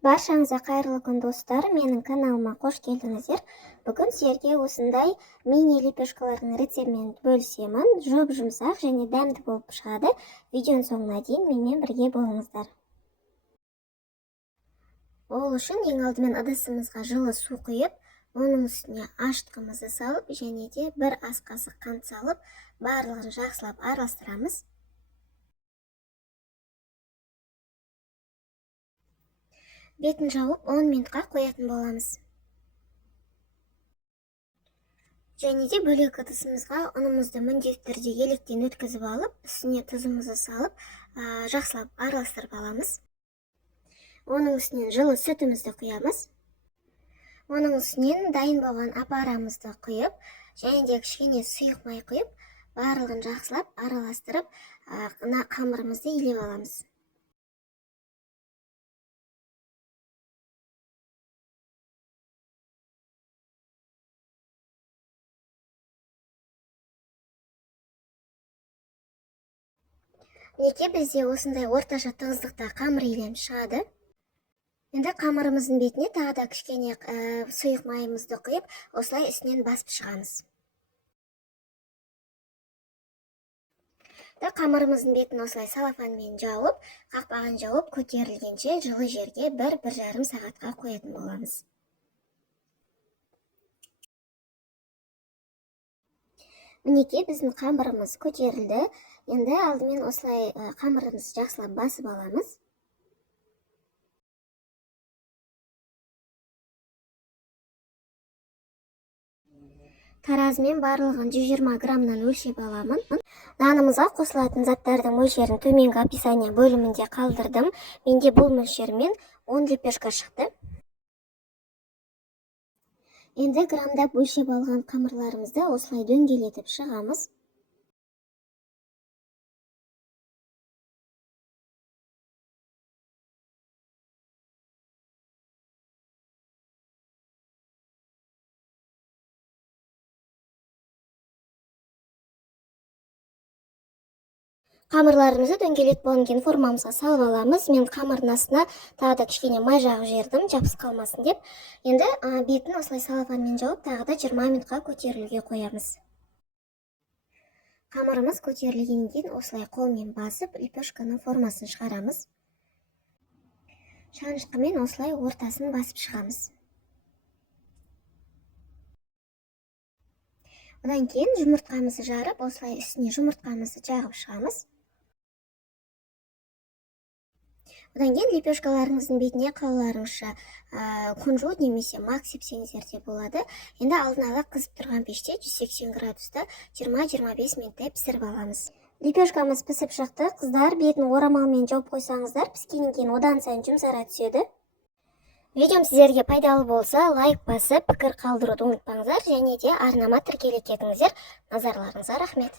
Баршаңызға қайырлы күн достар, менің каналыма қош келдіңіздер. Бүгін сіздерге осындай мини лепешкалардың рецептімен бөлісемін. Жұп-жұмсақ және дәмді болып шығады. Видеоның соңына дейін менімен бірге болыңыздар. Ол үшін ең алдымен ыдысымызға жылы су құйып, оның үстіне ашытқымызды салып, және де бір ас қасық қант салып, барлығын жақсылап араластырамыз. Бетін жауып 10 минутқа қоятын боламыз. Және де бөлек ыдысымызға ұнымызды міндетті түрде електен өткізіп алып, үстіне тұзымызды салып, жақсылап араластырып аламыз. Оның үстінен жылы сүтімізді құямыз. Оның үстінен дайын болған апарамызды құйып, және де кішкене сұйық май құйып, барлығын жақсылап араластырып, қамырымызды илеп аламыз. Неке бізде осындай орташа тығыздықта қамыр иленіп шығады. Енді қамырымыздың бетіне тағы да кішкене сұйық майымызды құйып, осылай үстінен басып шығамыз. Қамырымыздың бетін осылай салафанмен жауып, қақпағын жауып, көтерілгенше жылы жерге 1-1,5 сағатқа қоятын боламыз. Мінекей біздің қамырымыз көтерілді. Енді алдымен осылай қамырымызды жақсылап басып аламыз. Таразымен барлығын 120 граммнан өлшеп аламын. Нанымызға қосылатын заттардың мөлшерін төменгі описание бөлімінде қалдырдым. Менде бұл мөлшермен 10 лепешка шықты. Енді грамдап өлшеп алған қамырларымызды осылай дөңгелетіп шығамыз. Қамырларымызды дөңгелет болған формамызға салып аламыз. Мен қамырдың астына тағы да кішкене май жағып жібердім, жабысып қалмасын деп. Енді бетін осылай салафанмен жауып, тағы да 20 минутқа көтерілуге қоямыз. Қамырымыз көтерілгеннен кейін осылай қолмен басып, лепешканың формасын шығарамыз. Шанышқымен осылай ортасын басып шығамыз. Одан кейін жұмыртқамызды жарып, осылай үстіне жұмыртқамызды жағып шығамыз. Одан кейін лепешкаларыңыздың бетіне қалаларыңызша кунжут немесе мак сепсеңіздер де болады. Енді алдын ала қызып тұрған пеште 180 градуста 20-25 минуттай пісіріп аламыз. Лепешкамыз пісіп шықты. Қыздар, бетін орамалмен жауып қойсаңыздар, піскеннен кейін одан сайын жұмсара түседі. Видеом сіздерге пайдалы болса, лайк басып, пікір қалдыруды ұмытпаңыздар, және де арнама тіркеле кетіңіздер. Назарларыңызға рахмет.